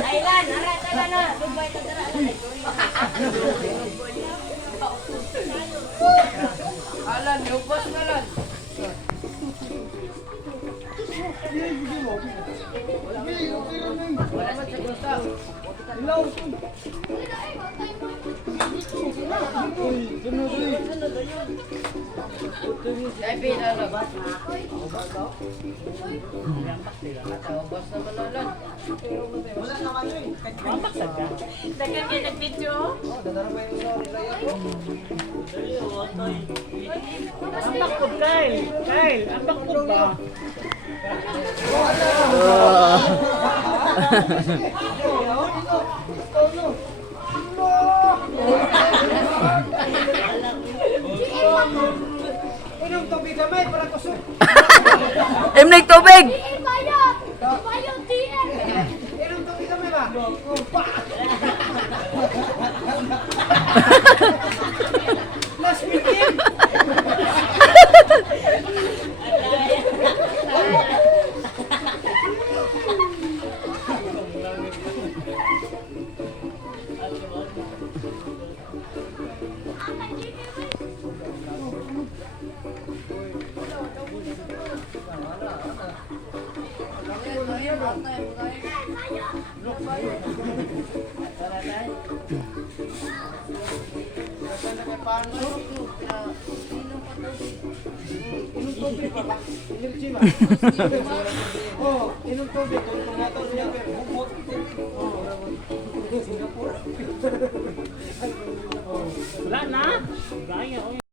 Thailand, aray Thailand na. Dubai ka dara. Alan, lubos na lang. Wala sa gusta. Ilaw. Ay, pinalabas. Ubos naman Alan. Wala naman yun. Dagan kayo nag-video? Ambak po, Kyle. Kyle, ambak po ba? Unang tubig gamay para kusog. Imnig tubig! Bayot! Bayot TM! Unang tubig gamay ba? Last meeting. Oh, inom tubig. Kung nato niya, bumot. Wala na. Gaya,